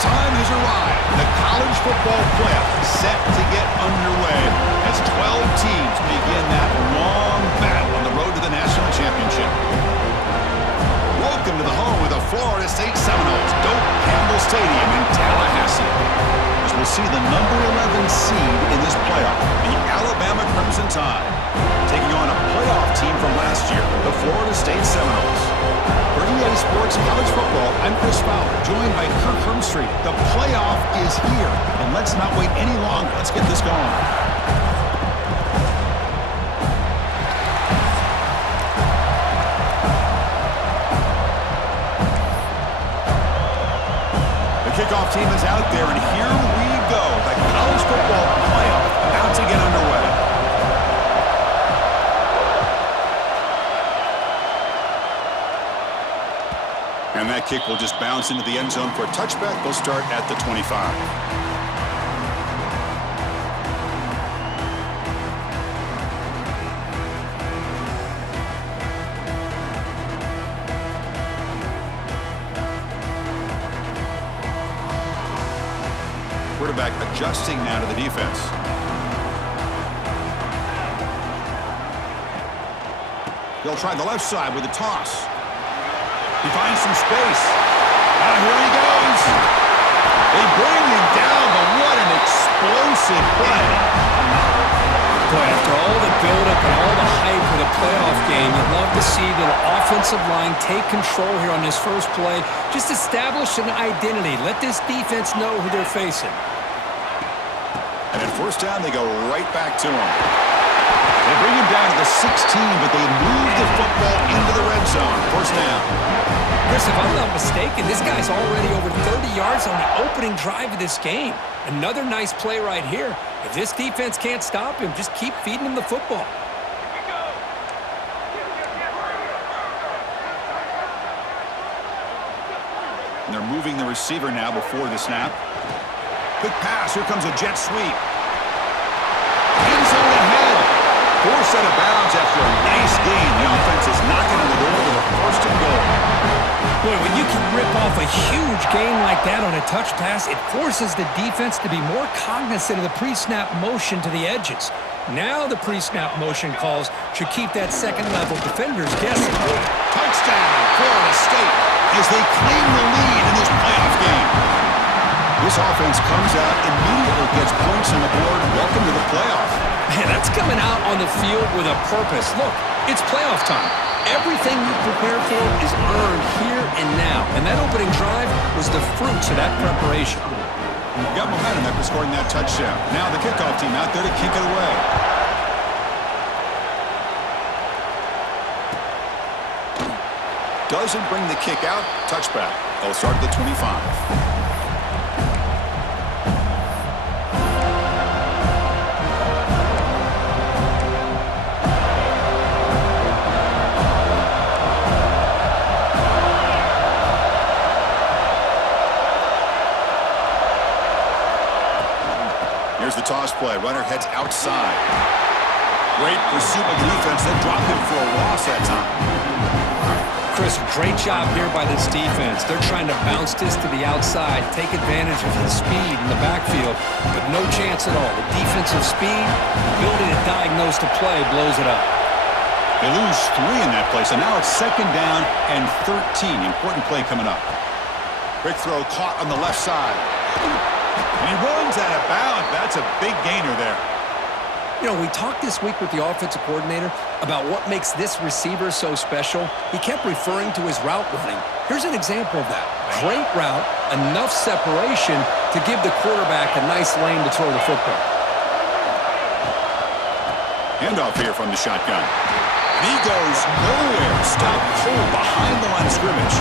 time has arrived. The college football playoff is set to get underway as 12 teams begin that long battle on the road to the national championship. Welcome to the home of the Florida State Seminoles, Doak Campbell Stadium in Tallahassee. As we'll see the number 11 seed in this playoff, the Alabama Crimson Tide, taking on a playoff team from last year, the Florida State Seminoles. For EA Sports College Football, I'm Chris Fowler, joined by Kirk Hermstreet. The playoff is here, and let's not wait any longer. Let's get this going. The kickoff team is out there, and here we go. The college football playoff about to get underway. And that kick will just bounce into the end zone for a touchback. They'll start at the 25. Quarterback adjusting now to the defense. They'll try the left side with a toss. He finds some space. Here he goes. They bring him down, but what an explosive play. Boy, after all the buildup and all the hype of the playoff game, you'd love to see the offensive line take control here on this first play. Just establish an identity. Let this defense know who they're facing. And at first down, they go right back to him. They bring him down to the 16, but they move the football into the red zone. First down. Chris, if I'm not mistaken, this guy's already over 30 yards on the opening drive of this game. Another nice play right here. If this defense can't stop him, just keep feeding him the football. And they're moving the receiver now before the snap. Quick pass. Here comes a jet sweep. End zone ahead. Forced out of bounds after a nice gain. The offense is knocking on the door with a first and goal. Boy, when you can rip off a huge gain like that on a touch pass, it forces the defense to be more cognizant of the pre-snap motion to the edges. Now the pre-snap motion calls should keep that second-level defenders guessing. Touchdown, Florida State, as they claim the lead in this playoff game. This offense comes out, immediately gets points on the board. Welcome to the playoff. Man, that's coming out on the field with a purpose. Look, it's playoff time. Everything you prepare for is earned here and now. And that opening drive was the fruits of that preparation. You've got momentum after scoring that touchdown. Now the kickoff team out there to kick it away. Doesn't bring the kick out. Touchback. They'll start at the 25. Here's the toss play. Runner heads outside. Great pursuit of the defense. They drop him for a loss that time. Chris, great job here by this defense. They're trying to bounce this to the outside, take advantage of his speed in the backfield, but no chance at all. The defensive speed, ability to diagnose the play, blows it up. They lose 3 in that play, so now it's second down and 13. Important play coming up. Quick throw caught on the left side. And he runs out of bounds. That's a big gainer there. You know, we talked this week with the offensive coordinator about what makes this receiver so special. He kept referring to his route running. Here's an example of that. Great route, enough separation to give the quarterback a nice lane to throw the football. Handoff here from the shotgun. And he goes nowhere. Stop cold behind the line of scrimmage.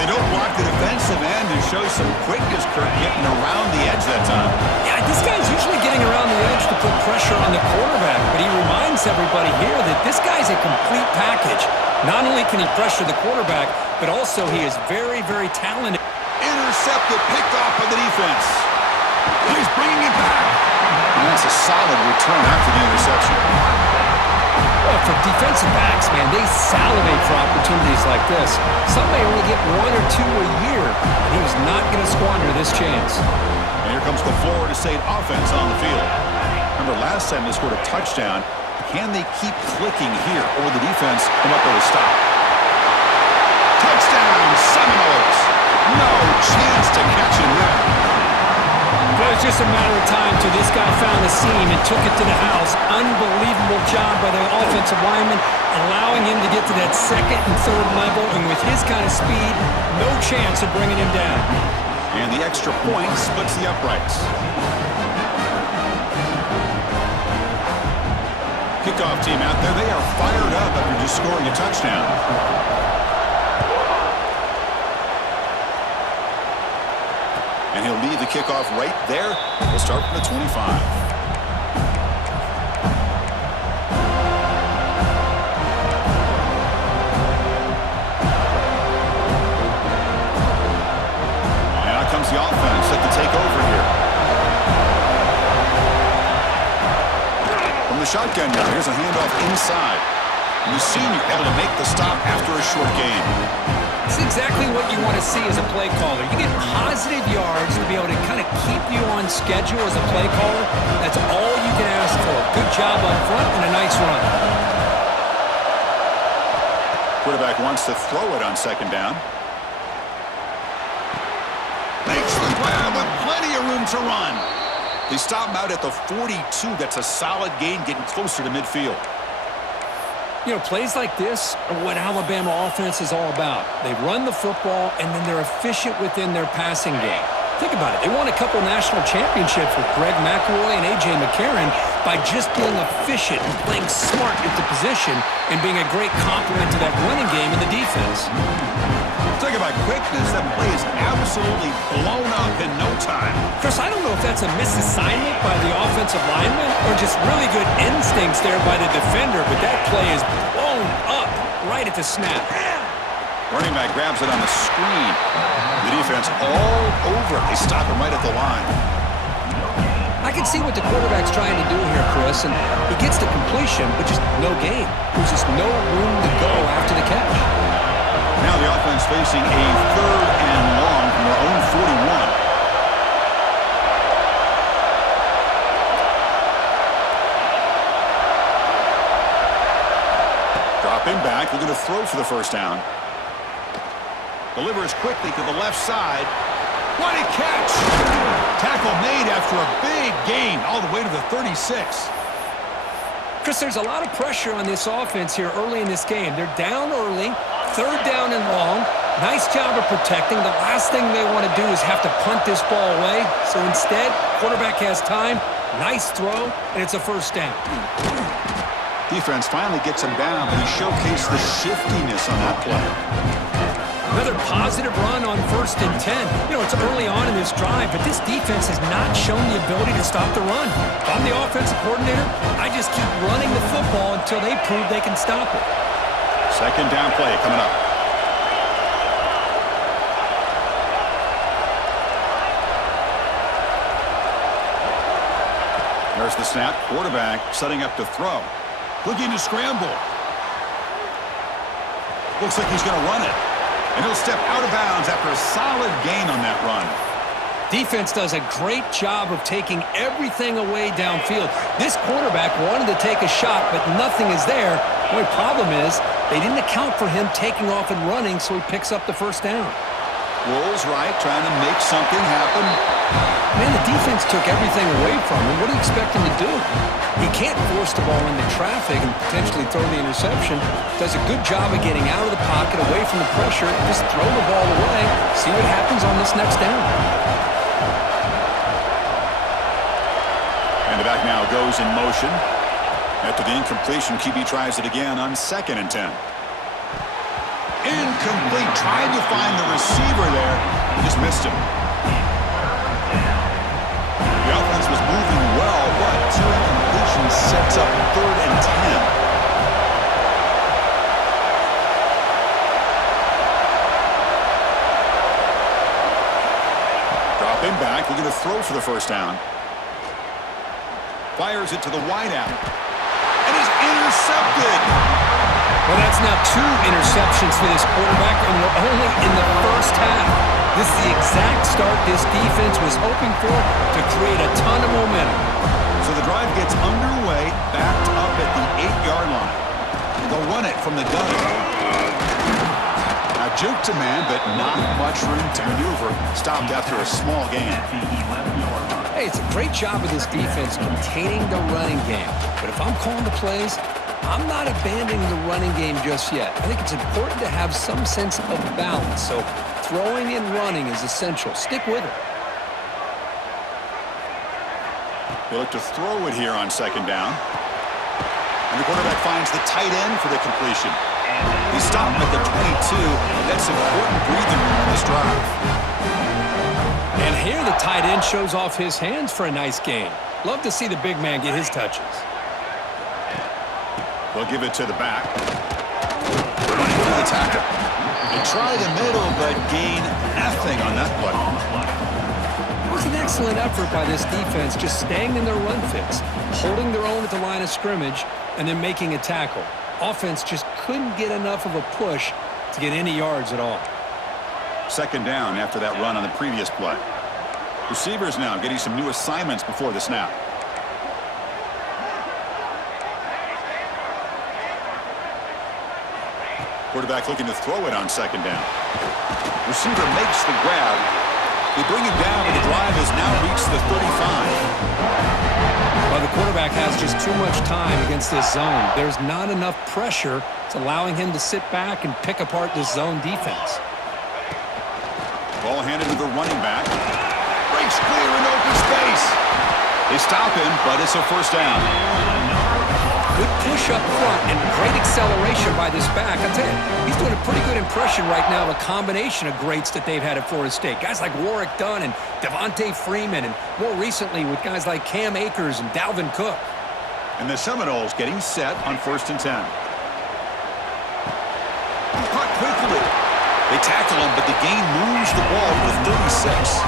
They don't block the defensive end and show some quickness, Kurt, getting around the edge that time. Yeah, this guy's usually getting around the edge to put pressure on the quarterback, but he reminds everybody here that this guy's a complete package. Not only can he pressure the quarterback, but also he is very, very talented. Intercepted, picked off by the defense. He's bringing it back. And that's a solid return after the interception. Well, for defensive backs, man, they salivate for opportunities like this. Some may only get 1 or 2 a year, and he was not going to squander this chance. And here comes the Florida State offense on the field. Remember, last time they scored a touchdown. Can they keep clicking here, or will the defense come up with a stop? Touchdown, Seminoles! No chance to catch him there. But it's just a matter of time till this guy found the seam and took it to the house. Unbelievable job by the offensive lineman, allowing him to get to that second and third level, and with his kind of speed, no chance of bringing him down. And the extra point splits the uprights. Kickoff team out there, they are fired up after just scoring a touchdown. And he'll lead the kickoff right there. We'll start from the 25. And out comes the offense set to take over here. From the shotgun now, here's a handoff inside. And the senior able to make the stop after a short gain. It's exactly what you want to see as a play caller. You get positive yards to be able to kind of keep you on schedule as a play caller. That's all you can ask for. Good job up front and a nice run. Quarterback wants to throw it on second down. Makes the grab with plenty of room to run. They stop him out at the 42. That's a solid gain, getting closer to midfield. You know, plays like this are what Alabama offense is all about. They run the football, and then they're efficient within their passing game. Think about it. They won a couple national championships with Greg McElroy and A.J. McCarron by just being efficient and playing smart into position and being a great complement to that running game in the defense. Talk about quickness. That play is absolutely blown up in no time. Chris, I don't know if that's a misassignment by the offensive lineman or just really good instincts there by the defender, but that play is blown up right at the snap. Running back grabs it on the screen. The defense all over it. They stop him right at the line. I can see what the quarterback's trying to do here, Chris, and he gets the completion, but just no gain. There's just no room to go after the catch. Now the offense facing a 3rd and long from their own 41. Dropping back, looking to throw for the first down. Delivers quickly to the left side. What a catch! Tackle made after a big gain all the way to the 36. Chris, there's a lot of pressure on this offense here early in this game. They're down early, 3rd down and long. Nice job of protecting. The last thing they want to do is have to punt this ball away. So instead, quarterback has time, nice throw, and it's a first down. Defense finally gets him down, but he showcased the shiftiness on that play. Another positive run on 1st and 10. You know, it's early on in this drive, but this defense has not shown the ability to stop the run. If I'm the offensive coordinator, I just keep running the football until they prove they can stop it. Second down play coming up. There's the snap. Quarterback setting up to throw. Looking to scramble. Looks like he's going to run it. And he'll step out of bounds after a solid gain on that run. Defense does a great job of taking everything away downfield. This quarterback wanted to take a shot, but nothing is there. The only problem is they didn't account for him taking off and running, so he picks up the first down. Rolls right, trying to make something happen. Man, the defense took everything away from him. What do you expect him to do? He can't force the ball into traffic and potentially throw the interception. Does a good job of getting out of the pocket, away from the pressure, just throw the ball away, see what happens on this next down. And the back now goes in motion. After the incompletion, QB tries it again on 2nd and 10. Incomplete, trying to find the receiver there. Just missed him. The offense was moving well, but 2 incompletions sets up 3rd and 10. Dropping back, looking to throw for the first down. Fires it to the wideout. And he's intercepted. Well, that's now 2 interceptions for this quarterback, and we're only in the first half. This is the exact start this defense was hoping for to create a ton of momentum. So the drive gets underway, backed up at the 8-yard line. They'll run it from the gun. Now juke to man, but not much room to maneuver. Stopped after a small gain. Hey, it's a great job of this defense containing the running game. But if I'm calling the plays, I'm not abandoning the running game just yet. I think it's important to have some sense of balance. So throwing and running is essential. Stick with it. They look to throw it here on second down. And the quarterback finds the tight end for the completion. He stopped at the 22. That's important breathing room in this drive. And here the tight end shows off his hands for a nice game. Love to see the big man get his touches. They'll give it to the back. Running through the tackle. They try the middle, but gain nothing on that play. It was an excellent effort by this defense, just staying in their run fits, holding their own at the line of scrimmage, and then making a tackle. Offense just couldn't get enough of a push to get any yards at all. Second down after that run on the previous play. Receivers now getting some new assignments before the snap. Quarterback looking to throw it on second down. Receiver makes the grab. They bring him down, and the drive has now reached the 35. Well, the quarterback has just too much time against this zone. There's not enough pressure. It's allowing him to sit back and pick apart this zone defense. Ball handed to the running back. Breaks clear in open space. They stop him, but it's a first down. Good push up front and great acceleration by this back. I'll tell you, he's doing a pretty good impression right now of a combination of greats that they've had at Florida State. Guys like Warwick Dunn and Devontae Freeman, and more recently with guys like Cam Akers and Dalvin Cook. And the Seminoles getting set on 1st and 10. Caught quickly. They tackle him, but the gain moves the ball to the 36.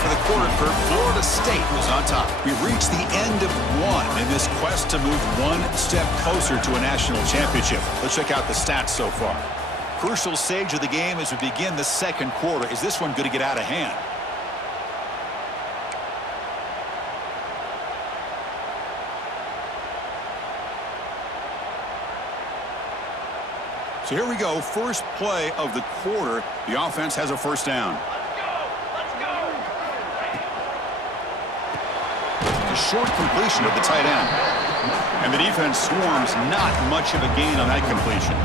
For the quarter curve, Florida State was on top. We've reached the end of one in this quest to move one step closer to a national championship. Let's check out the stats so far. Crucial stage of the game as we begin the second quarter. Is this one going to get out of hand? So here we go. First play of the quarter. The offense has a first down. A short completion of the tight end. And the defense swarms, not much of a gain on that completion.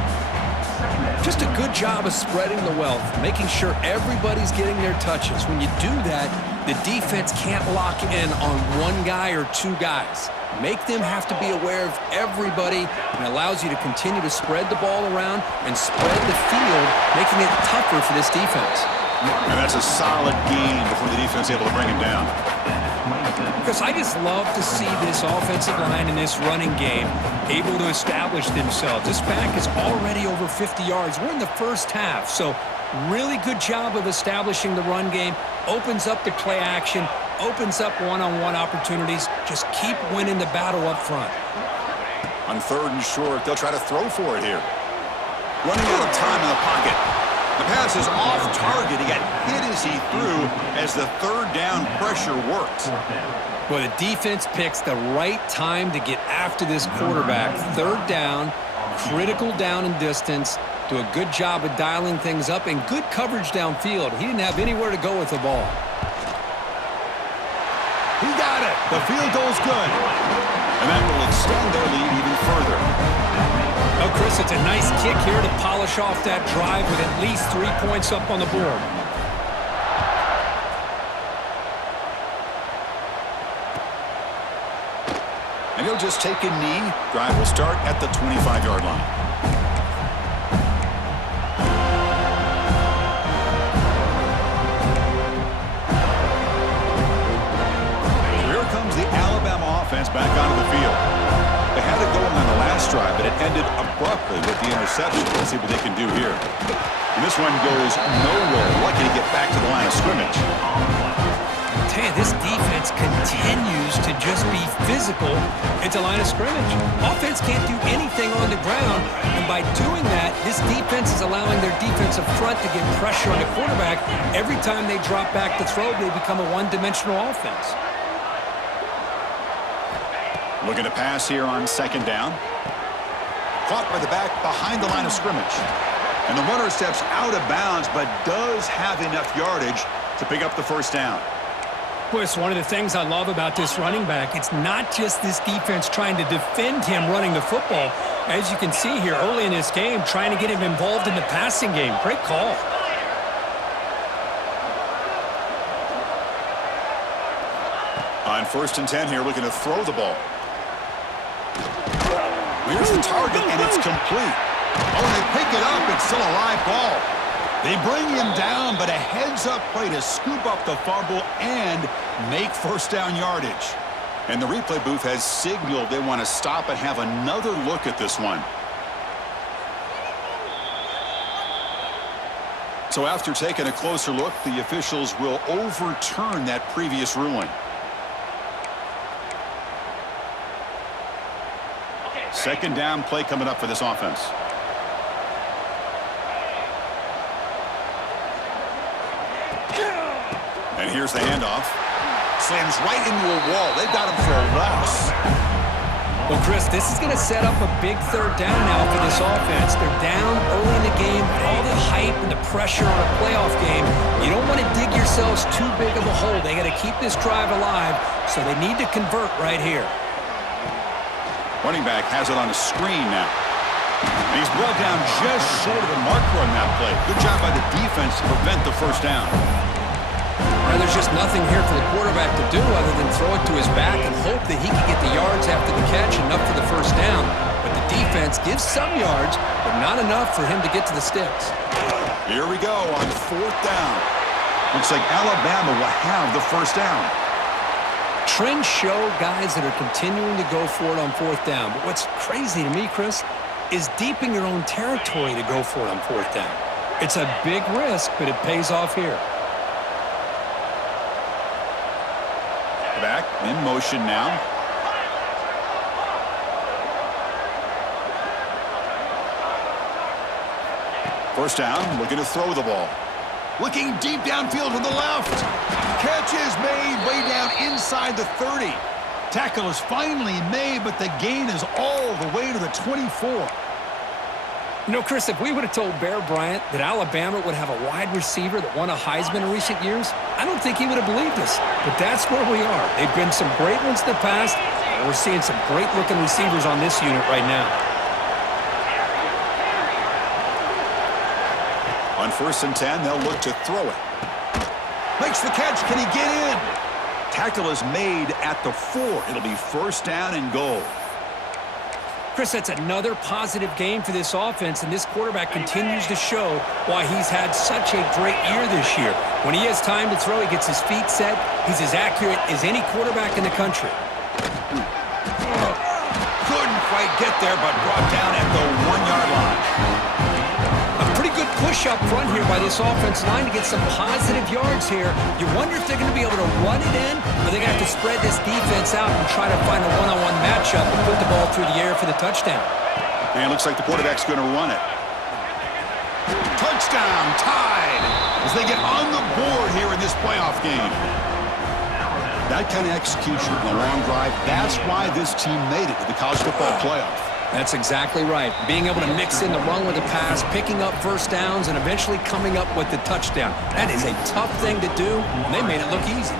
Just a good job of spreading the wealth, making sure everybody's getting their touches. When you do that, the defense can't lock in on one guy or two guys. Make them have to be aware of everybody, and allows you to continue to spread the ball around and spread the field, making it tougher for this defense. And that's a solid gain before the defense is able to bring him down. Because I just love to see this offensive line and this running game able to establish themselves. This back is already over 50 yards. We're in the first half, so really good job of establishing the run game. Opens up the play action, opens up one-on-one opportunities. Just keep winning the battle up front. On 3rd and short, they'll try to throw for it here. Running out of time in the pocket. The pass is off target. He got hit as he threw as the 3rd down pressure worked. Well, the defense picks the right time to get after this quarterback. 3rd down, critical down and distance. Do a good job of dialing things up and good coverage downfield. He didn't have anywhere to go with the ball. He got it. The field goal's good. And that will extend their lead even further. Oh, Chris, it's a nice kick here to polish off that drive with at least 3 points up on the board. And he'll just take a knee. Drive will start at the 25-yard line. So here comes the Alabama offense back onto the field. They had it going on the last drive, but it ended abruptly interception. Let's see what they can do here. And this one goes nowhere. Lucky to get back to the line of scrimmage. Tell you, this defense continues to just be physical at the line of scrimmage. Offense can't do anything on the ground, and by doing that, this defense is allowing their defensive front to get pressure on the quarterback. Every time they drop back to throw, they become a one-dimensional offense. Looking to pass here on second down. Caught by the back behind the line of scrimmage. And the runner steps out of bounds, but does have enough yardage to pick up the first down. Boy, it's one of the things I love about this running back. It's not just this defense trying to defend him running the football. As you can see here early in this game, trying to get him involved in the passing game. Great call. On 1st and 10 here, looking to throw the ball. Here's the target, and it's complete. Oh, and they pick it up. It's still a live ball. They bring him down, but a heads-up play to scoop up the fumble and make first down yardage. And the replay booth has signaled they want to stop and have another look at this one. So after taking a closer look, the officials will overturn that previous ruling. Second down play coming up for this offense. And here's the handoff. Slams right into a wall. They've got him for a loss. Well, Chris, this is going to set up a big third down now for this offense. They're down early in the game. All the hype and the pressure on a playoff game. You don't want to dig yourselves too big of a hole. They got to keep this drive alive, so they need to convert right here. Running back has it on a screen now. And he's brought down just short of the marker on that play. Good job by the defense to prevent the first down. Well, there's just nothing here for the quarterback to do other than throw it to his back and hope that he can get the yards after the catch, enough for the first down. But the defense gives some yards, but not enough for him to get to the sticks. Here we go on 4th down. Looks like Alabama will have the first down. Trends show guys that are continuing to go for it on 4th down. But what's crazy to me, Chris, is deep in your own territory to go for it on 4th down. It's a big risk, but it pays off here. Back in motion now. First down, looking to throw the ball. Looking deep downfield to the left. Catch is made way down inside the 30. Tackle is finally made, but the gain is all the way to the 24. You know, Chris, if we would have told Bear Bryant that Alabama would have a wide receiver that won a Heisman in recent years, I don't think he would have believed us. But that's where we are. They've been some great ones in the past, and we're seeing some great-looking receivers on this unit right now. On 1st and 10, they'll look to throw it. Makes the catch. Can he get in? Tackle is made at the 4. It'll be first down and goal. Chris, that's another positive game for this offense, and this quarterback continues to show why he's had such a great year this year. When he has time to throw, he gets his feet set. He's as accurate as any quarterback in the country. Couldn't quite get there, but brought down at the 1-yard line. A pretty good push up front here by this offense line to get some positive yards here. You wonder if they're going to be able to run it in, or they're going to have to spread this defense out and try to find a one-on-one matchup and put the ball through the air for the touchdown. And it looks like the quarterback's going to run it. Touchdown, tied, as they get on the board here in this playoff game. That kind of execution in a long drive, that's why this team made it to the college football playoff. That's exactly right. Being able to mix in the run with the pass, picking up first downs, and eventually coming up with the touchdown. That is a tough thing to do, and they made it look easy.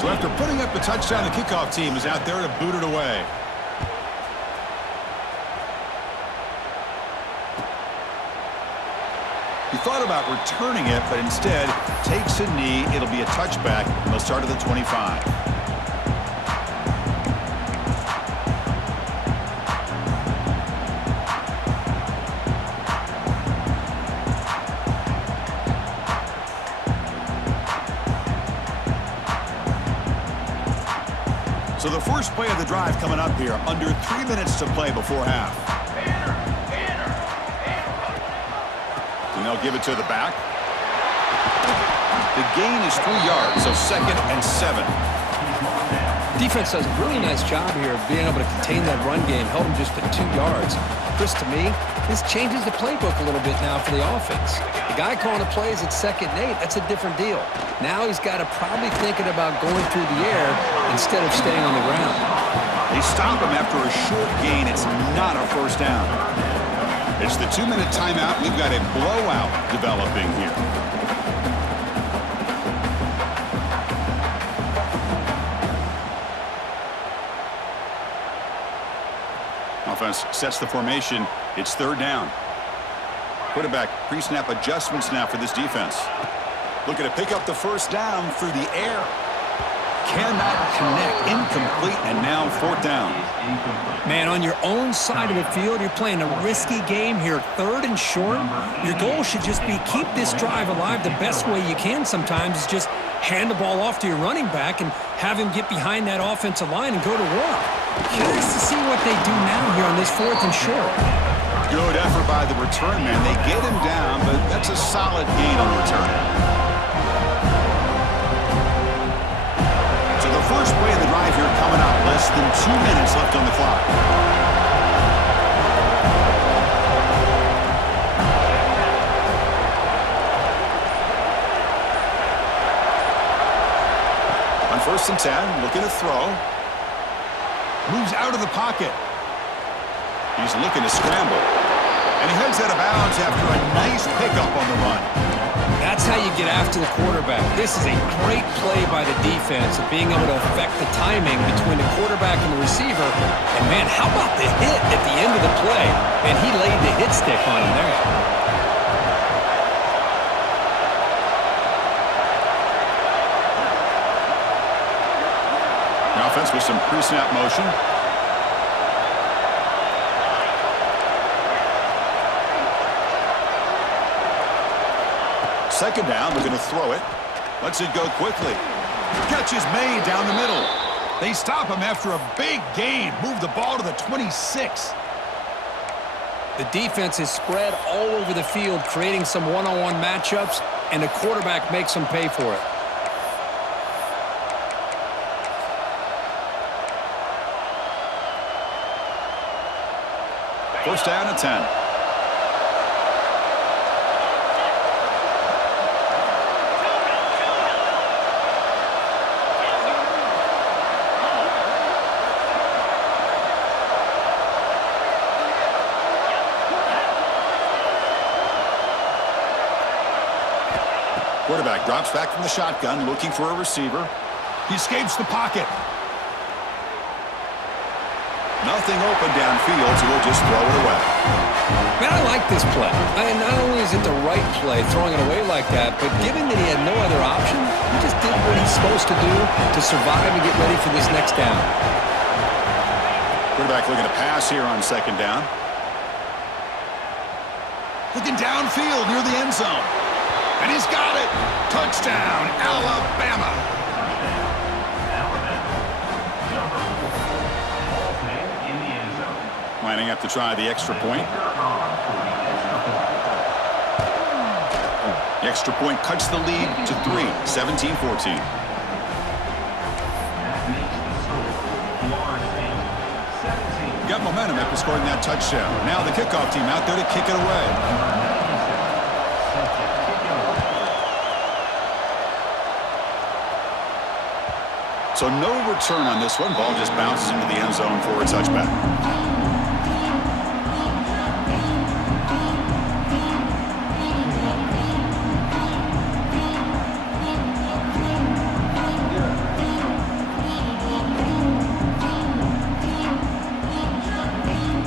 So after putting up the touchdown, the kickoff team is out there to boot it away. He thought about returning it, but instead takes a knee. It'll be a touchback, and they'll start at the 25. So the first play of the drive coming up here, under 3 minutes to play before half. they'll give it to the back. The gain is 3 yards, so 2nd and 7. Defense does a really nice job here of being able to contain that run game, held him just at 2 yards. Chris, to me, this changes the playbook a little bit now for the offense. The guy calling the plays at 2nd and 8, that's a different deal. Now he's got to probably thinking about going through the air instead of staying on the ground. They stop him after a short gain. It's not a first down. It's the 2-minute timeout. We've got a blowout developing here. Offense sets the formation. It's 3rd down. Quarterback pre-snap adjustments now for this defense. Looking to pick up the first down through the air. Cannot connect. Incomplete, and now 4th down. Man, on your own side of the field, you're playing a risky game here. 3rd and short. Your goal should just be keep this drive alive the best way you can sometimes is just hand the ball off to your running back and have him get behind that offensive line and go to work. Curious to see what they do now here on this 4th and short. Good effort by the return man. They get him down, but that's a solid gain on the return. So the first play of the drive here coming up. Less than 2 minutes left on the clock. On 1st and 10, looking to throw. Moves out of the pocket. He's looking to scramble. And he heads out of bounds after a nice pickup on the run. That's how you get after the quarterback. This is a great play by the defense of being able to affect the timing between the quarterback and the receiver. And, man, how about the hit at the end of the play? And he laid the hit stick on him there. The offense with some pre-snap motion. Second down, looking to throw it. Lets it go quickly. Catch is made down the middle. They stop him after a big gain. Move the ball to the 26. The defense is spread all over the field, creating some one-on-one matchups, and the quarterback makes them pay for it. First down at 10. Quarterback drops back from the shotgun, looking for a receiver. He escapes the pocket. Nothing open downfield, so he'll just throw it away. Man, I like this play. Not only is it the right play, throwing it away like that, but given that he had no other option, he just did what he's supposed to do to survive and get ready for this next down. Quarterback looking to pass here on 2nd down. Looking downfield near the end zone. And he's got it. Touchdown, Alabama. Lining up to try the extra point. The extra point cuts the lead to 3, 17-14. Got momentum after scoring that touchdown. Now the kickoff team out there to kick it away. So no return on this one. Ball just bounces into the end zone for a touchback.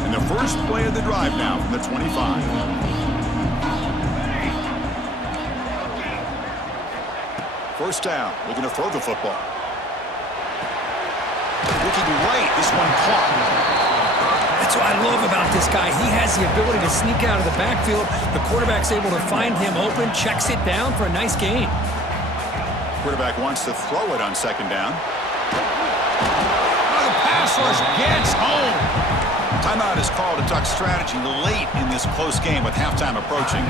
And the first play of the drive now from the 25. First down, looking to throw the football. Looking right, this one caught. That's what I love about this guy. He has the ability to sneak out of the backfield. The quarterback's able to find him open, checks it down for a nice gain. Quarterback wants to throw it on 2nd down. Oh, the pass rush gets home. Timeout is called to talk strategy late in this close game with halftime approaching.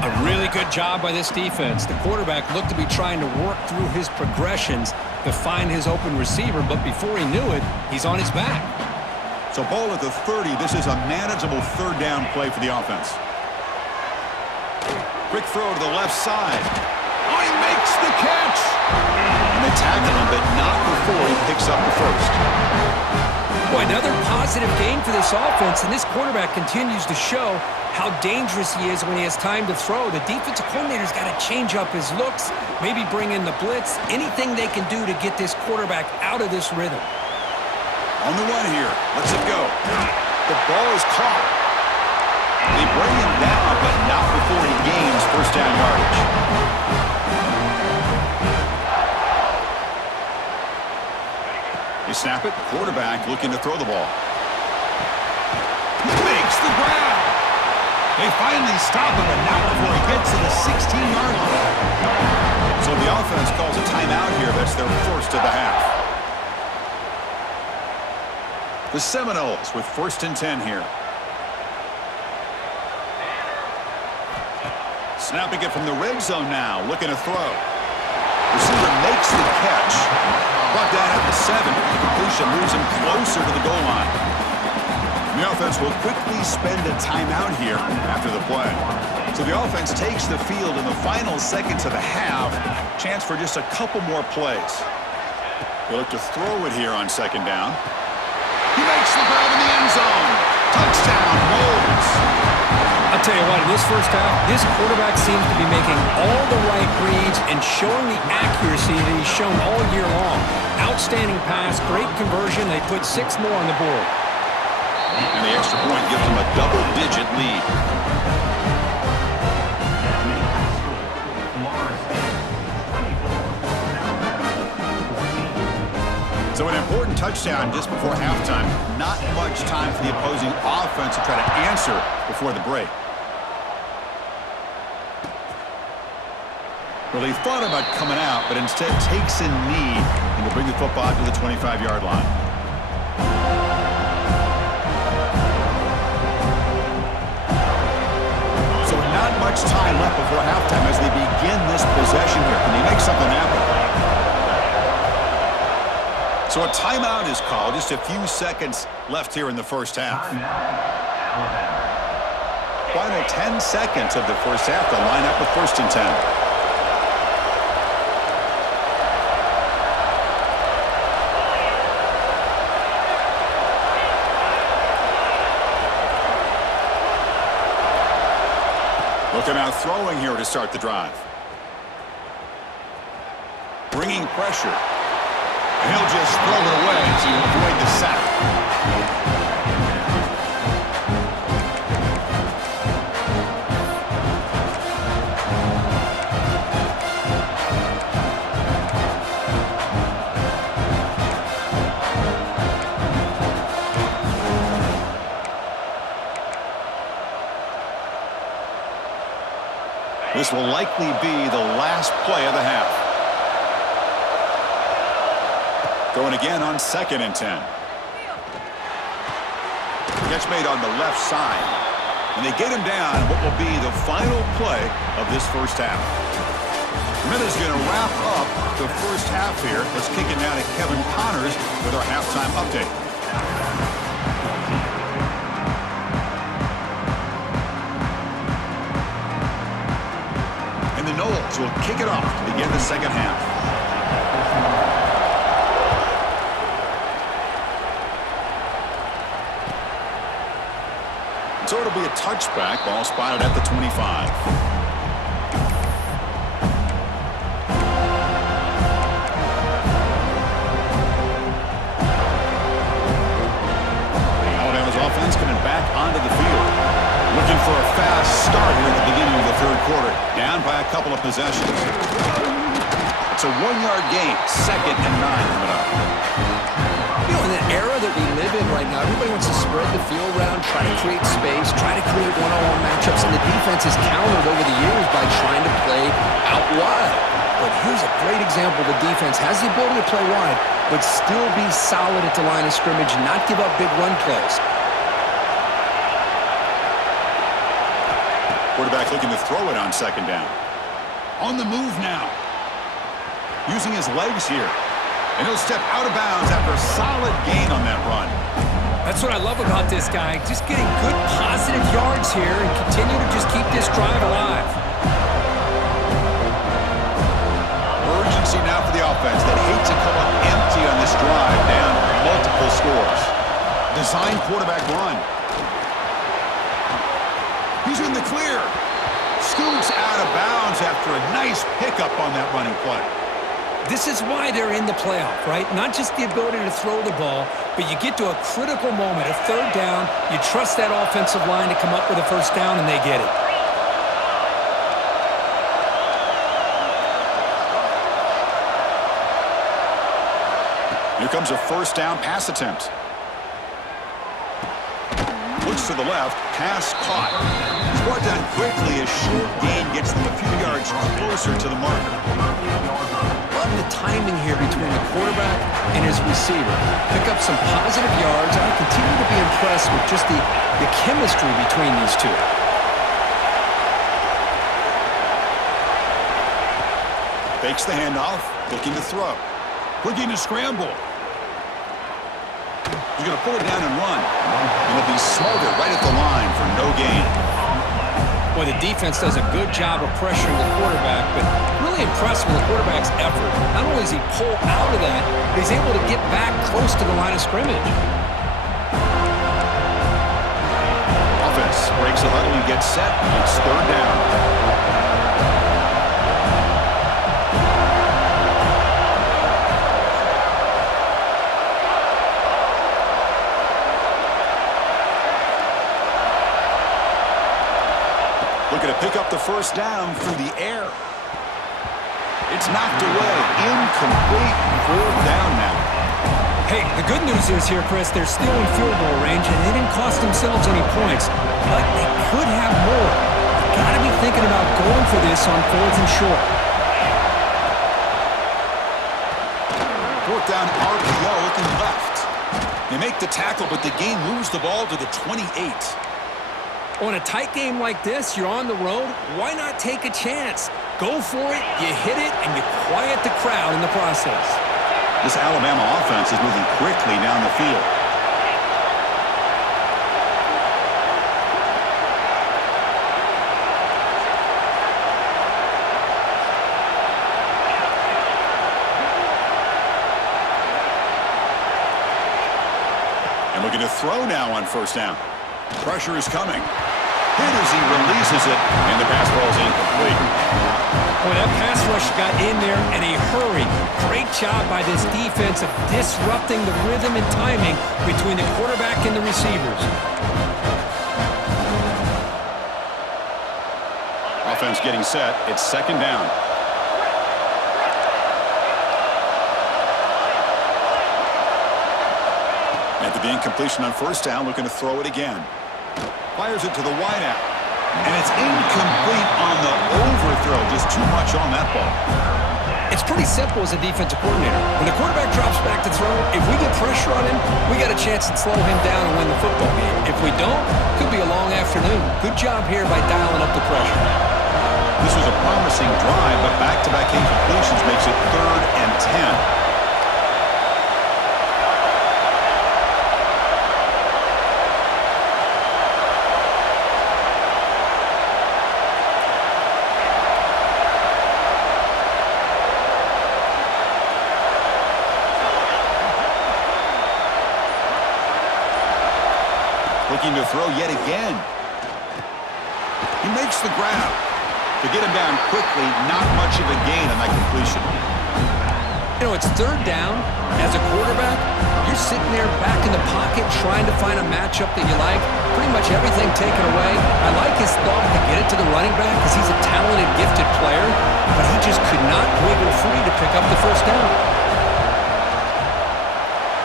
A really good job by this defense. The quarterback looked to be trying to work through his progressions to find his open receiver, but before he knew it, he's on his back. So ball at the 30. This is a manageable third down play for the offense. Quick throw to the left side. Oh, he makes the catch. And they tackle him, but not before he picks up the first. Boy, another positive game for this offense, and this quarterback continues to show how dangerous he is when he has time to throw. The defensive coordinator's got to change up his looks, maybe bring in the blitz, anything they can do to get this quarterback out of this rhythm. On the run here. Let's it go. The ball is caught. They bring him down, but not before he gains first down yardage. They snap it. Quarterback looking to throw the ball. He makes the grab. They finally stop him, but not before he gets to the 16-yard line. So the offense calls a timeout here. That's their first of the half. The Seminoles with 1st and 10 here. Snapping it from the red zone now, looking to throw. Receiver makes the catch. Brought down at the 7. The completion moves him closer to the goal line. The offense will quickly spend a timeout here after the play. So the offense takes the field in the final seconds of the half. Chance for just a couple more plays. They look to throw it here on 2nd down. He makes the grab in the end zone. Touchdown, Moles. I'll tell you what, in this first half, this quarterback seems to be making all the right reads and showing the accuracy that he's shown all year long. Outstanding pass, great conversion. They put 6 more on the board. And the extra point gives them a double-digit lead. So an important touchdown just before halftime. Not much time for the opposing offense to try to answer before the break. Well, he thought about coming out, but instead takes a knee and will bring the football to the 25-yard line. So not much time left before halftime as they begin this possession here. Can they make something happen? So a timeout is called. Just a few seconds left here in the first half. Final 10 seconds of the first half to line up with 1st and 10. Looking out throwing here to start the drive. Bringing pressure. He'll just throw it away to avoid the sack. This will likely be the last play of the half. Going again on 2nd and 10. Catch made on the left side. And they get him down what will be the final play of this first half. Minutes going to wrap up the first half here. Let's kick it now to Kevin Connors with our halftime update. And the Noles will kick it off to begin the second half. So it'll be a touchback. Ball spotted at the 25. Alabama's offense coming back onto the field. Looking for a fast start here at the beginning of the third quarter. Down by a couple of possessions. It's a 1-yard gain. 2nd and 9 coming up. You know, in the era that we live in right now, everybody wants to spread the field around, try to create space, try to create one-on-one matchups, and the defense has countered over the years by trying to play out wide. But here's a great example. The defense has the ability to play wide, but still be solid at the line of scrimmage, not give up big run plays. Quarterback looking to throw it on second down. On the move now. Using his legs here. And he'll step out of bounds after a solid gain on that run. That's what I love about this guy. Just getting good positive yards here and continue to just keep this drive alive. Urgency now for the offense that hate to come up empty on this drive, down multiple scores. Design quarterback run. He's in the clear. Scoots out of bounds after a nice pickup on that running play. This is why they're in the playoff, right? Not just the ability to throw the ball, but you get to a critical moment, a third down, you trust that offensive line to come up with a first down, and they get it. Here comes a first down pass attempt. Looks to the left, pass caught. It's brought down quickly as short gain gets them a few yards closer to the marker. Love the timing here between the quarterback and his receiver. Pick up some positive yards. I continue to be impressed with just the chemistry between these two. Fakes the handoff, looking to throw. Looking to scramble. He's going to pull it down and run. And he'll be smothered right at the line for no gain. Boy, the defense does a good job of pressuring the quarterback, but really impressed with the quarterback's effort. Not only does he pull out of that, but he's able to get back close to the line of scrimmage. Offense breaks the huddle and gets set. It's third down. Looking to pick up the first down through the air. It's knocked away. Incomplete. Fourth down now. Hey, the good news is here, Chris, they're still in field goal range, and they didn't cost themselves any points, but they could have more. You've got to be thinking about going for this on fourth and short. Fourth down RPO looking left. They make the tackle, but the gain moves the ball to the 28. On a tight game like this, you're on the road, why not take a chance? Go for it, you hit it, and you quiet the crowd in the process. This Alabama offense is moving quickly down the field. And looking to throw now on first down. Pressure is coming. Hit as he releases it, and the pass ball is incomplete. Boy, that pass rush got in there in a hurry. Great job by this defense of disrupting the rhythm and timing between the quarterback and the receivers. Offense getting set. It's second down. After the incompletion on first down, looking to throw it again. Fires it to the wideout. And it's incomplete on the overthrow. Just too much on that ball. It's pretty simple as a defensive coordinator. When the quarterback drops back to throw, if we get pressure on him, we got a chance to slow him down and win the football game. If we don't, could be a long afternoon. Good job here by dialing up the pressure. This was a promising drive, but back-to-back incompletions makes it 3rd and 10. Looking to throw yet again. He makes the grab. To get him down quickly, not much of a gain on that completion. You know, it's third down. As a quarterback, you're sitting there back in the pocket trying to find a matchup that you like. Pretty much everything taken away. I like his thought to get it to the running back because he's a talented, gifted player, but he just could not wiggle free to pick up the first down.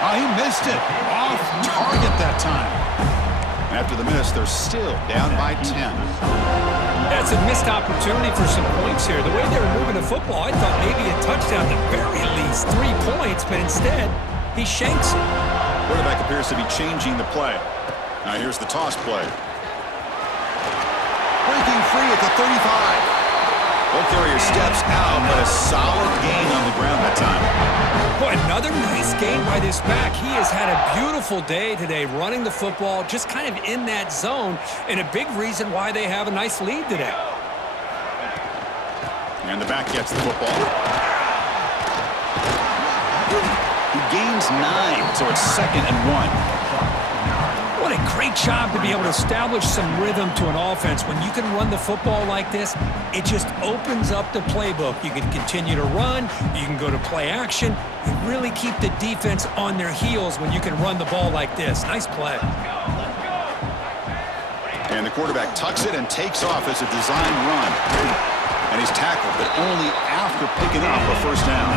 Oh, he missed it. Off target that time. After the miss, they're still down by 10. That's a missed opportunity for some points here. The way they were moving the football, I thought maybe a touchdown at the very least, 3 points, but instead, he shanks it. Quarterback appears to be changing the play. Now here's the toss play. Breaking free at the 35. Ball carrier steps out, but a solid gain on the ground that time. Boy, another nice game by this back. He has had a beautiful day today running the football, just kind of in that zone, and a big reason why they have a nice lead today. And the back gets the football. He gains 9, so it's 2nd and 1. What a great job to be able to establish some rhythm to an offense. When you can run the football like this, it just opens up the playbook. You can continue to run. You can go to play action. You really keep the defense on their heels when you can run the ball like this. Nice play. And the quarterback tucks it and takes off as a design run. And he's tackled, but only after picking up a first down.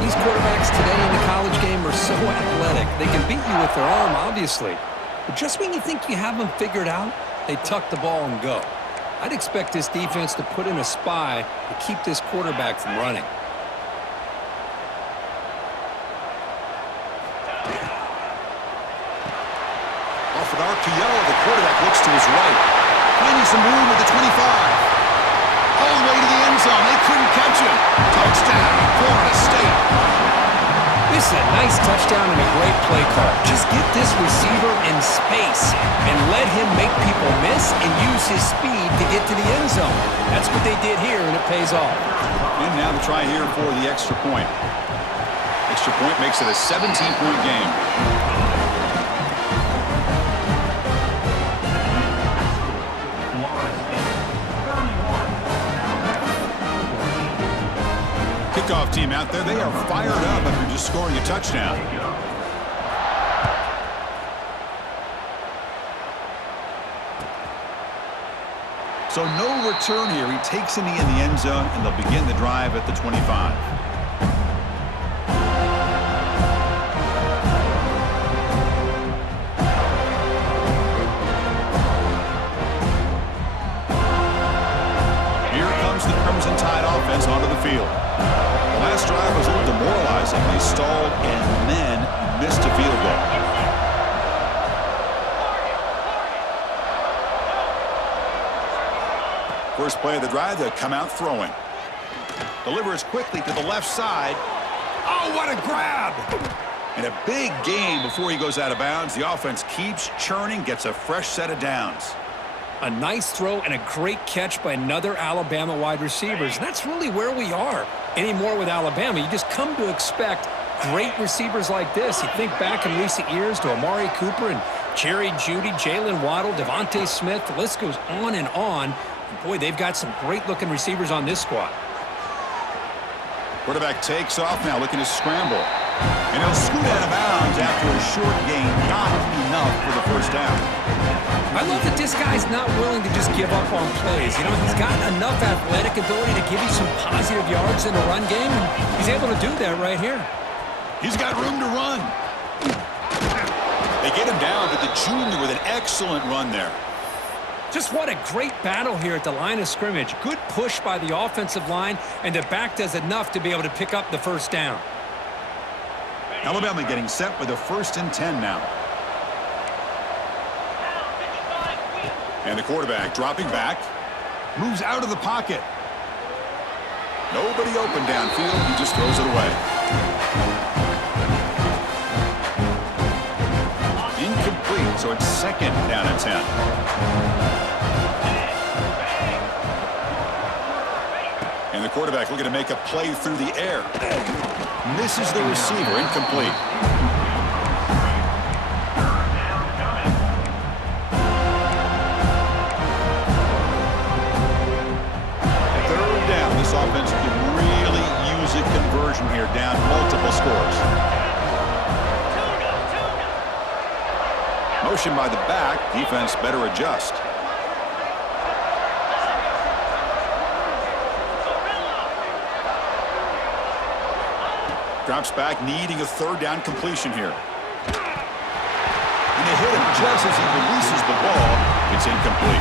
These quarterbacks today in the college game are so athletic. They can beat you with their arm, obviously. But just when you think you have them figured out, they tuck the ball and go. I'd expect this defense to put in a spy to keep this quarterback from running. Off an RPO, the quarterback looks to his right. Finding some room at the 25. All the way to the end zone. They couldn't catch him. Touchdown, Florida State. This is a nice touchdown and a great play call. Just get this receiver in space and let him make people miss and use his speed to get to the end zone. That's what they did here, and it pays off. And now the try here for the extra point. Extra point makes it a 17-point game. Kickoff team out there, they are fired up after just scoring a touchdown. So no return here. He takes it in the end zone, and they'll begin the drive at the 25. Here comes the Crimson Tide offense onto the field. The last drive was a little demoralizing. They stalled and then missed a field goal. First play of the drive, they come out throwing. Delivers quickly to the left side. Oh, what a grab! And a big gain before he goes out of bounds. The offense keeps churning, gets a fresh set of downs. A nice throw and a great catch by another Alabama wide receivers. And that's really where we are anymore with Alabama. You just come to expect great receivers like this. You think back in recent years to Amari Cooper and Jerry Jeudy, Jalen Waddle, Devontae Smith. The list goes on and on. And boy, they've got some great-looking receivers on this squad. Quarterback takes off now, looking to scramble. And he'll scoot out of bounds after a short gain. Not enough for the first down. I love that this guy's not willing to just give up on plays. You know, he's got enough athletic ability to give you some positive yards in the run game, and he's able to do that right here. He's got room to run. They get him down, but the junior with an excellent run there. Just what a great battle here at the line of scrimmage. Good push by the offensive line, and the back does enough to be able to pick up the first down. Alabama getting set with a 1st and 10 now. And the quarterback dropping back. Moves out of the pocket. Nobody open downfield. He just throws it away. Incomplete, so it's 2nd down and 10. And the quarterback looking to make a play through the air. Misses the receiver, incomplete. Third down, this offense could really use a conversion here, down multiple scores. Motion by the back, defense better adjust. Drops back, needing a 3rd down completion here. And they hit him just as he releases the ball. It's incomplete.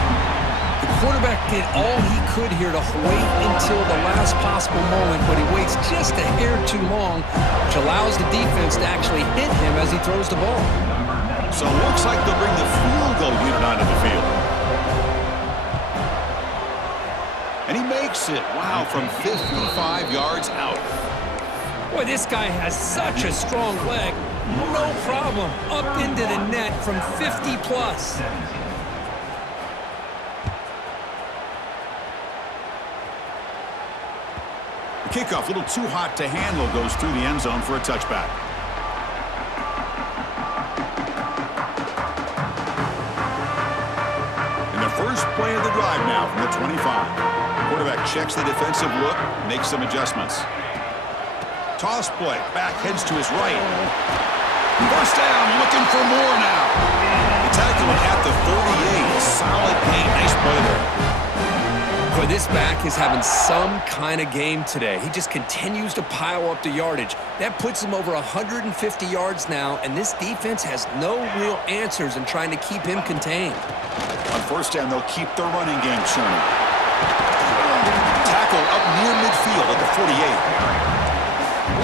The quarterback did all he could here to wait until the last possible moment, but he waits just a hair too long, which allows the defense to actually hit him as he throws the ball. So it looks like they'll bring the field goal unit onto the field. And he makes it. Wow, from 55 yards out. Boy, this guy has such a strong leg. No problem. Up into the net from 50 plus. The kickoff, a little too hot to handle, goes through the end zone for a touchback. And the first play of the drive now from the 25. Quarterback checks the defensive look, makes some adjustments. Toss play, back heads to his right. First down, looking for more now. The tackle at the 38. Solid gain. Nice play there. Boy, this back is having some kind of game today. He just continues to pile up the yardage. That puts him over 150 yards now, and this defense has no real answers in trying to keep him contained. On first down, they'll keep their running game churning. Tackle up near midfield at the 48.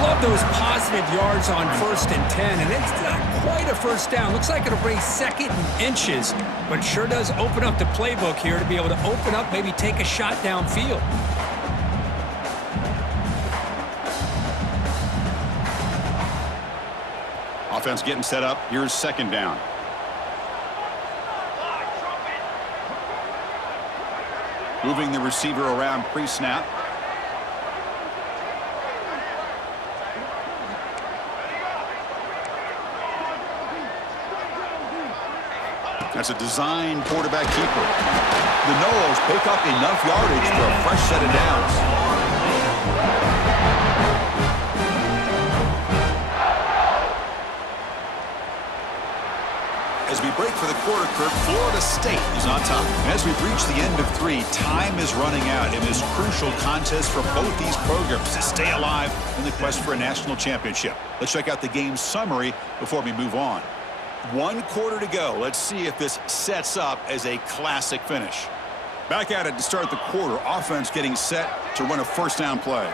Love those positive yards on 1st and 10, and it's not quite a first down. Looks like it'll bring 2nd and inches, but it sure does open up the playbook here to be able to open up, maybe take a shot downfield. Offense getting set up. Here's 2nd down. Moving the receiver around pre-snap. That's a design quarterback keeper. The Nolos pick up enough yardage for a fresh set of downs. As we break for the quarter, Kirk, Florida State is on top. And as we reach the end of 3, time is running out in this crucial contest for both these programs to stay alive in the quest for a national championship. Let's check out the game summary before we move on. 1 quarter to go. Let's see if this sets up as a classic finish. Back at it to start the quarter. Offense getting set to run a first down play.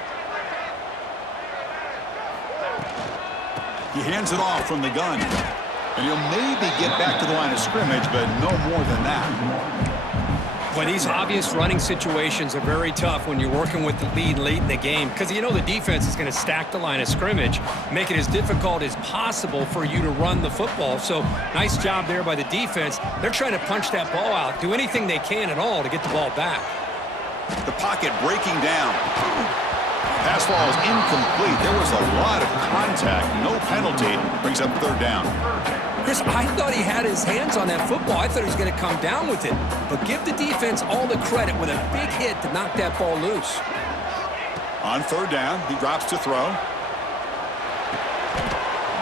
He hands it off from the gun. And he'll maybe get back to the line of scrimmage, but no more than that. But these obvious running situations are very tough when you're working with the lead late in the game, because you know the defense is going to stack the line of scrimmage, make it as difficult as possible for you to run the football. So nice job there by the defense. They're trying to punch that ball out, do anything they can at all to get the ball back. The pocket breaking down. Pass ball is incomplete. There was a lot of contact. No penalty. Brings up 3rd down. Chris, I thought he had his hands on that football. I thought he was going to come down with it. But give the defense all the credit with a big hit to knock that ball loose. On 3rd down, he drops to throw.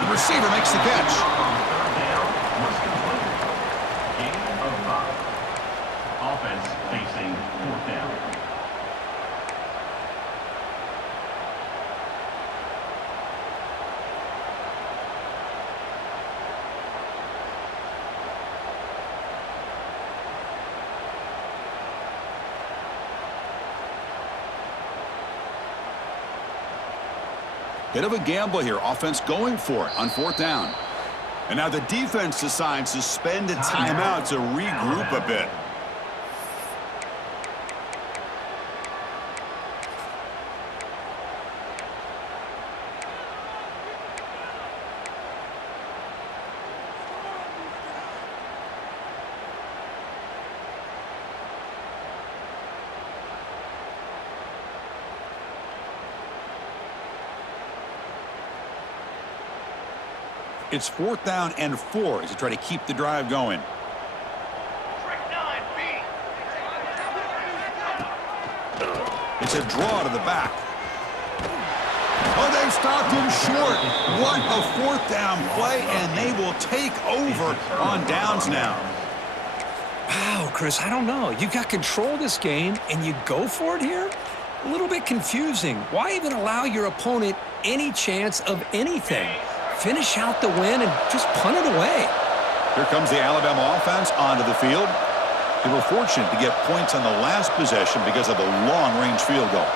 The receiver makes the catch. Offense facing 4th down. Bit of a gamble here. Offense going for it on 4th down. And now the defense decides to spend a timeout to regroup a bit. It's 4th down and 4 as they try to keep the drive going. It's a draw to the back. Oh, they stopped him short. What a 4th down play, and they will take over on downs now. Wow, Chris, I don't know. You got control of this game, and you go for it here? A little bit confusing. Why even allow your opponent any chance of anything? Finish out the win and just punt it away. Here comes the Alabama offense onto the field. They were fortunate to get points on the last possession because of a long-range field goal.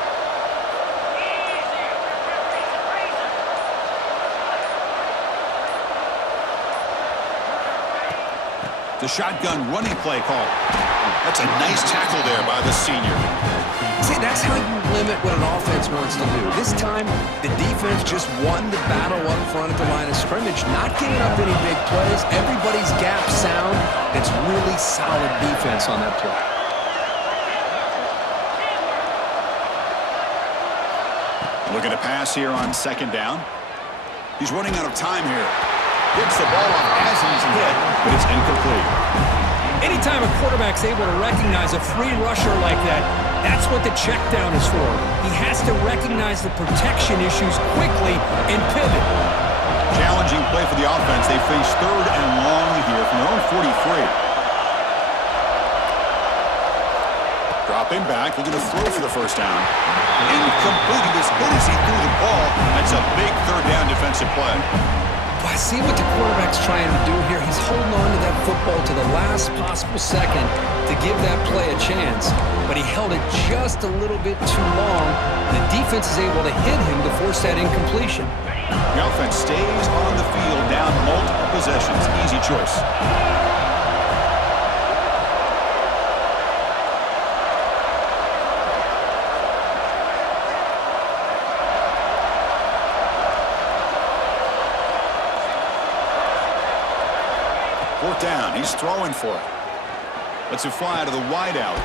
The shotgun running play call. That's a nice tackle there by the senior. See, that's how you limit what an offense wants to do. This time, the defense just won the battle up front at the line of scrimmage, not giving up any big plays. Everybody's gap sound. It's really solid defense on that play. Looking to pass here on second down. He's running out of time here. Gets the ball off as he's hit, but it's incomplete. Anytime a quarterback's able to recognize a free rusher like that, that's what the check down is for. He has to recognize the protection issues quickly and pivot. Challenging play for the offense. They face third and long here from their own 43. Dropping back, looking to throw for the first down. Incomplete. He was hit as he threw the ball. That's a big third down defensive play. I see what the quarterback's trying to do here. He's holding on to that football to the last possible second to give that play a chance, but he held it just a little bit too long. The defense is able to hit him to force that incompletion. The offense stays on the field down multiple possessions. Easy choice. Fourth down. He's throwing for it. Lets it fly to the wideout.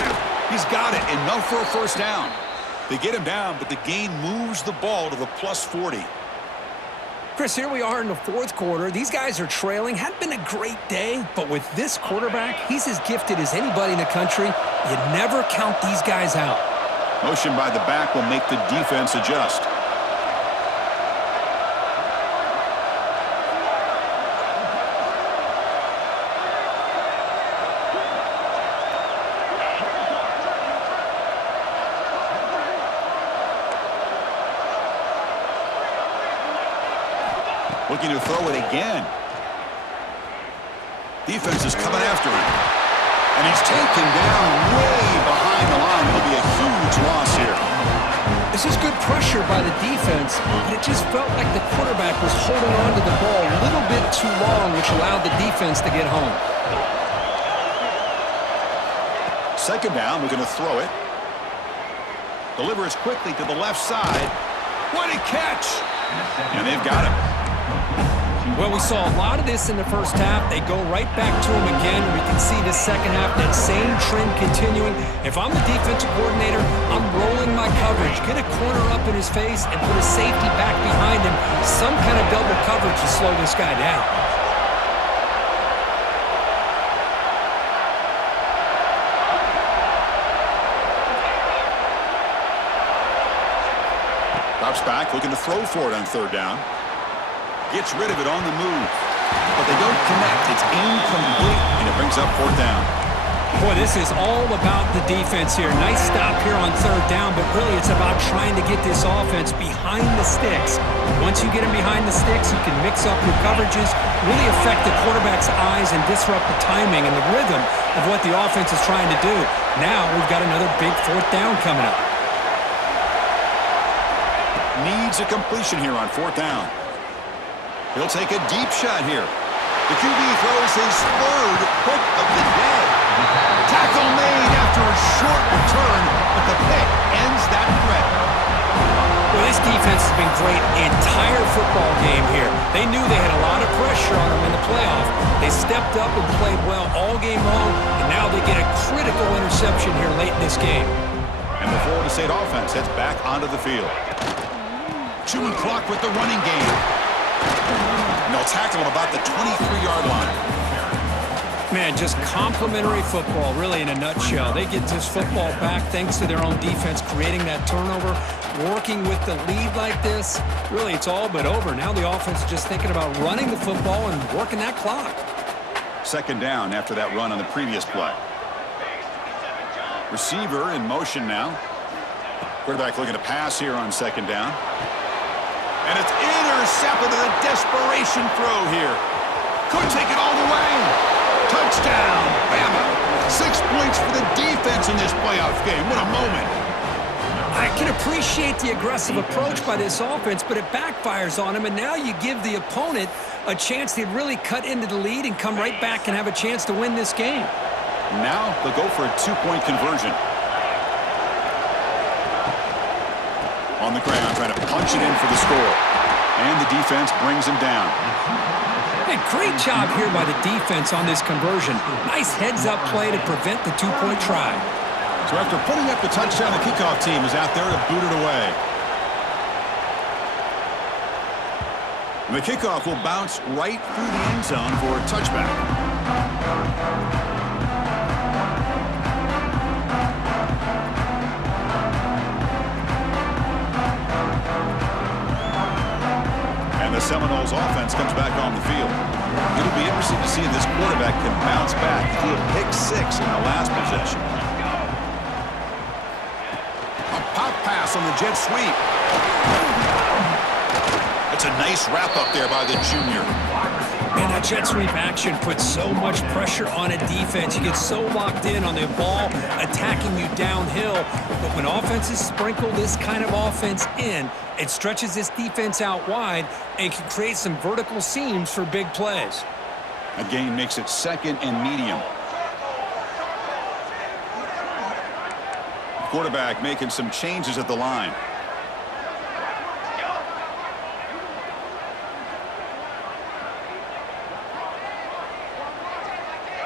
He's got it. Enough for a first down. They get him down, but the gain moves the ball to the plus 40. Chris, here we are in the fourth quarter. These guys are trailing. Hadn't been a great day, but with this quarterback, he's as gifted as anybody in the country. You never count these guys out. Motion by the back will make the defense adjust. Looking to throw it again. Defense is coming after him. And he's taken down way behind the line. It'll be a huge loss here. This is good pressure by the defense, but it just felt like the quarterback was holding on to the ball a little bit too long, which allowed the defense to get home. Second down, we're going to throw it. Delivers quickly to the left side. What a catch! And they've got him. Well, we saw a lot of this in the first half. They go right back to him again. We can see the second half, that same trend continuing. If I'm the defensive coordinator, I'm rolling my coverage. Get a corner up in his face and put a safety back behind him. Some kind of double coverage to slow this guy down. Drops back, looking to throw for it on third down. Gets rid of it on the move. But they don't connect. It's incomplete, and it brings up fourth down. Boy, this is all about the defense here. Nice stop here on third down, but really it's about trying to get this offense behind the sticks. Once you get them behind the sticks, you can mix up your coverages, really affect the quarterback's eyes and disrupt the timing and the rhythm of what the offense is trying to do. Now we've got another big fourth down coming up. Needs a completion here on fourth down. He'll take a deep shot here. The QB throws his third pick of the day. Tackle made after a short return, but the pick ends that threat. Well, this defense has been great the entire football game here. They knew they had a lot of pressure on them in the playoff. They stepped up and played well all game long, and now they get a critical interception here late in this game. And the Florida State offense heads back onto the field. Chewing clock with the running game. And they'll tackle him about the 23-yard line. Man, just complimentary football, really, in a nutshell. They get this football back thanks to their own defense, creating that turnover, working with the lead like this. Really, it's all but over. Now the offense is just thinking about running the football and working that clock. Second down after that run on the previous play. Receiver in motion now. Quarterback looking to pass here on second down. And it's intercepted in a desperation throw here. Could take it all the way. Touchdown, Bama. 6 points for the defense in this playoff game. What a moment. I can appreciate the aggressive approach by this offense, but it backfires on him, and now you give the opponent a chance to really cut into the lead and come right back and have a chance to win this game. Now they'll go for a 2-point conversion. On the ground, trying to punch it in for the score. And the defense brings him down. Hey, great job here by the defense on this conversion. Nice heads-up play to prevent the two-point try. So after putting up the touchdown, the kickoff team is out there to boot it away. And the kickoff will bounce right through the end zone for a touchback. And the Seminoles offense comes back on the field. It'll be interesting to see if this quarterback can bounce back through a pick six in the last possession. A pop pass on the jet sweep. It's a nice wrap-up there by the junior. And that jet sweep action puts so much pressure on a defense. You get so locked in on the ball attacking you downhill. But when offenses sprinkle this kind of offense in, it stretches this defense out wide and can create some vertical seams for big plays. A gain makes it second and medium. Quarterback making some changes at the line.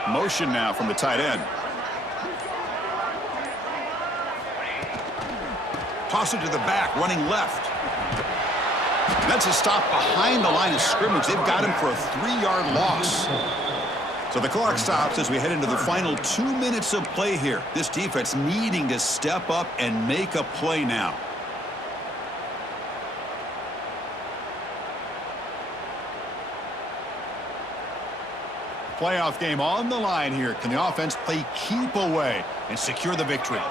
Motion now from the tight end. Toss it to the back, running left. That's a stop behind the line of scrimmage. They've got him for a 3-yard loss. So the clock stops as we head into the final 2 minutes of play here. This defense needing to step up and make a play now. Playoff game on the line here. Can the offense play keep away and secure the victory?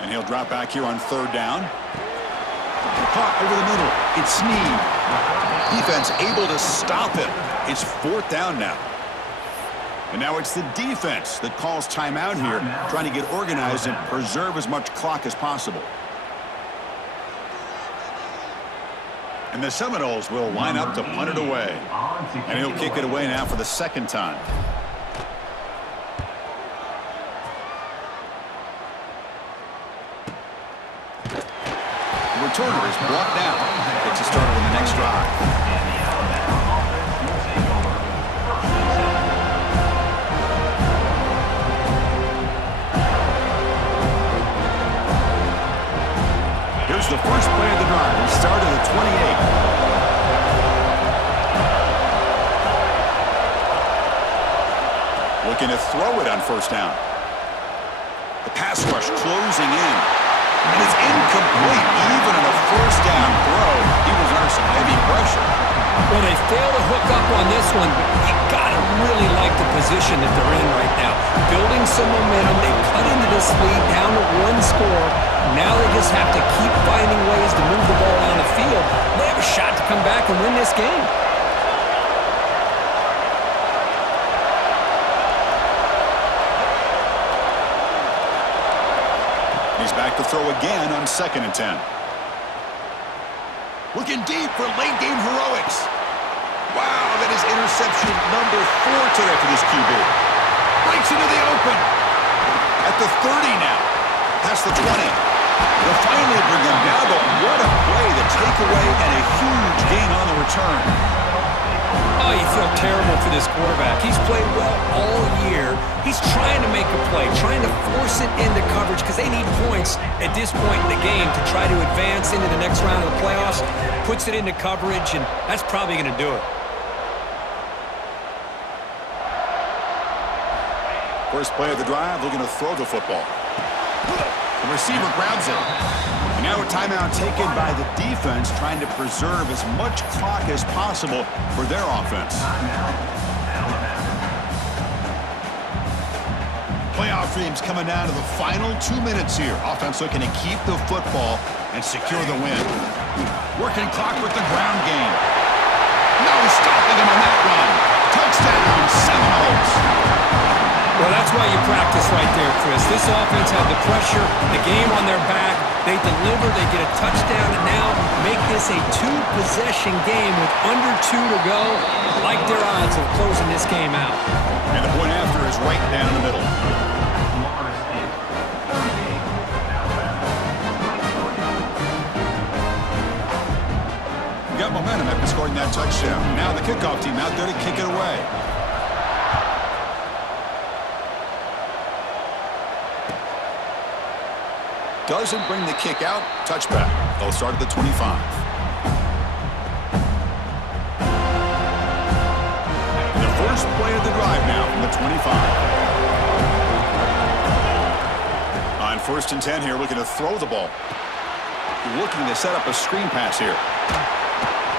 And he'll drop back here on third down. Caught over the middle. It's Snead. Defense able to stop him. It's fourth down now. And now it's the defense that calls timeout here, trying to get organized and preserve as much clock as possible. And the Seminoles will line up to punt it away. And he'll kick it away now for the second time. The returner is brought down. Gets us started on the next drive. Here's the first play of the drive. We start at the 28. Looking to throw it on first down. The pass rush closing in. And it's incomplete. Even on a first down throw, he was under some heavy pressure. Well, they fail to hook up on this one, but you got to really like the position that they're in right now. Building some momentum. They cut into this lead down to one score. Now they just have to keep finding ways to move the ball down the field. They have a shot to come back and win this game. He's back to throw again on 2nd and 10. Looking deep for late game heroics. Wow, that is interception number 4 today for this QB. Breaks into the open. At the 30 now. Past the 20. They'll finally bring them down, but what a play. The takeaway and a huge gain on the return. Oh, you feel terrible for this quarterback. He's played well all year. He's trying to make a play, trying to force it into coverage because they need points at this point in the game to try to advance into the next round of the playoffs. Puts it into coverage, and that's probably going to do it. First play of the drive, looking to throw the football. The receiver grabs it. And now a timeout taken by the defense, trying to preserve as much clock as possible for their offense. Playoff dreams coming down to the final 2 minutes here. Offense looking to keep the football and secure the win. Working clock with the ground game. No stopping him on that run. Touchdown, Seminoles. Well, that's why you practice right there, Chris. This offense had the pressure, the game on their back. They deliver, they get a touchdown, and now make this a 2-possession game with under 2 to go. I like their odds of closing this game out. And the point after is right down the middle. momentum after scoring that touchdown. Now the kickoff team out there to kick it away. Doesn't bring the kick out. Touchback. They'll start at the 25. The first play of the drive now from the 25. On 1st and 10 here, looking to throw the ball. Looking to set up a screen pass here.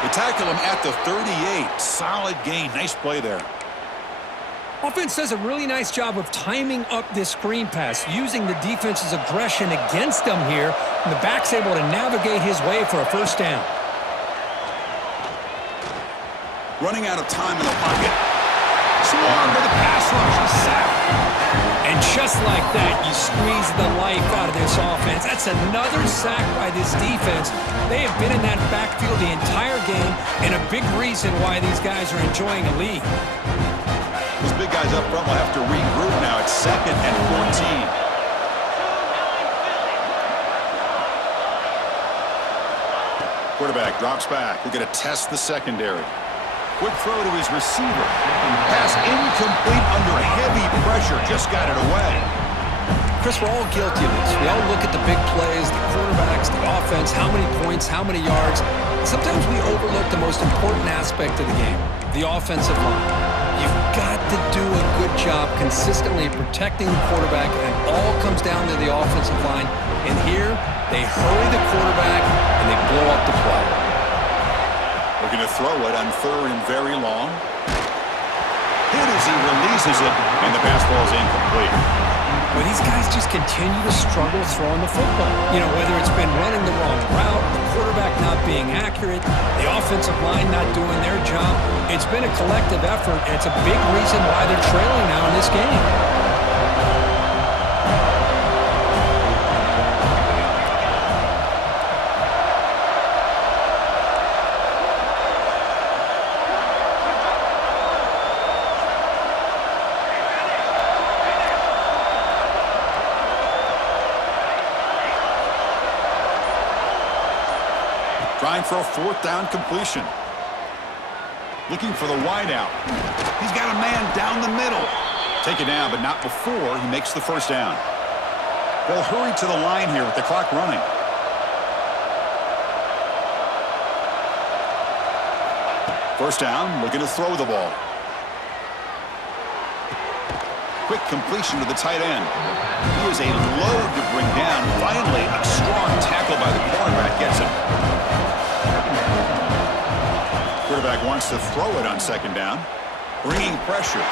They tackle him at the 38. Solid gain. Nice play there. Offense does a really nice job of timing up this screen pass, using the defense's aggression against them here, and the back's able to navigate his way for a first down. Running out of time in the pocket. Swarmed with a pass rush. A sack. And just like that, you squeeze the life out of this offense. That's another sack by this defense. They have been in that backfield the entire game, and a big reason why these guys are enjoying a lead. Those big guys up front will have to regroup now. It's 2nd and 14. Quarterback drops back. We're going to test the secondary. Quick throw to his receiver. Pass incomplete under heavy pressure. Just got it away. Chris, we're all guilty of this. We all look at the big plays, the quarterbacks, the offense, how many points, how many yards. Sometimes we overlook the most important aspect of the game, the offensive line. You've got to do a good job consistently protecting the quarterback, and it all comes down to the offensive line. And here, they hurry the quarterback, and they blow up the play. Looking to throw it on 3rd and very long. Hit as he releases it, and the pass ball is incomplete. Well, these guys just continue to struggle throwing the football. You know, whether it's been running the wrong route, the quarterback not being accurate, the offensive line not doing their job. It's been a collective effort, and it's a big reason why they're trailing now in this game. Trying for a 4th down completion. Looking for the wideout. He's got a man down the middle. Take it down, but not before he makes the first down. They'll hurry to the line here with the clock running. First down, looking to throw the ball. Quick completion to the tight end. He is a load to bring down. Finally, a strong tackle by the cornerback gets him. Quarterback wants to throw it on 2nd down. Bringing pressure.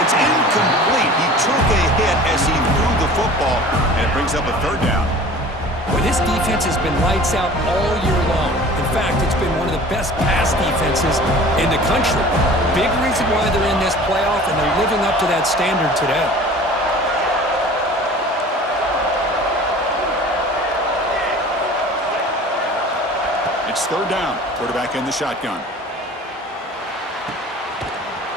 It's incomplete. He took a hit as he threw the football, and it brings up a 3rd down. Well, this defense has been lights out all year long. In fact, it's been one of the best pass defenses in the country. Big reason why they're in this playoff, and they're living up to that standard today. It's 3rd down. Quarterback in the shotgun.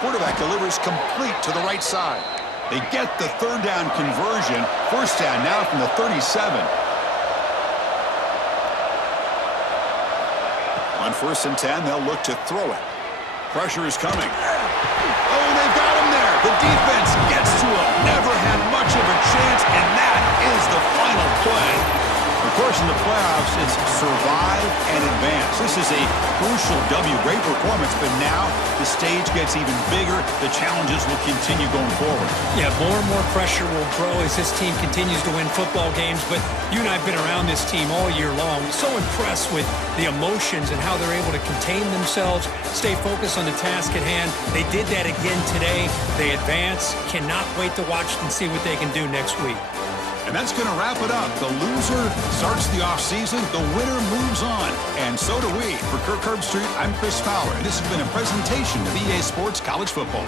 Quarterback delivers complete to the right side. They get the 3rd down conversion. First down now from the 37. On 1st and 10, they'll look to throw it. Pressure is coming. Oh, they've got him there. The defense gets to him. Never had much of a chance, and that is the final play. Of course, in the playoffs, it's survive and advance. This is a crucial W. Great performance, but now the stage gets even bigger. The challenges will continue going forward. Yeah, more and more pressure will grow as this team continues to win football games, but you and I have been around this team all year long. So impressed with the emotions and how they're able to contain themselves, stay focused on the task at hand. They did that again today. They advance. Cannot wait to watch and see what they can do next week. And that's going to wrap it up. The loser starts the offseason. The winner moves on. And so do we. For Kirk Herbstreit, I'm Chris Fowler. And this has been a presentation of EA Sports College Football.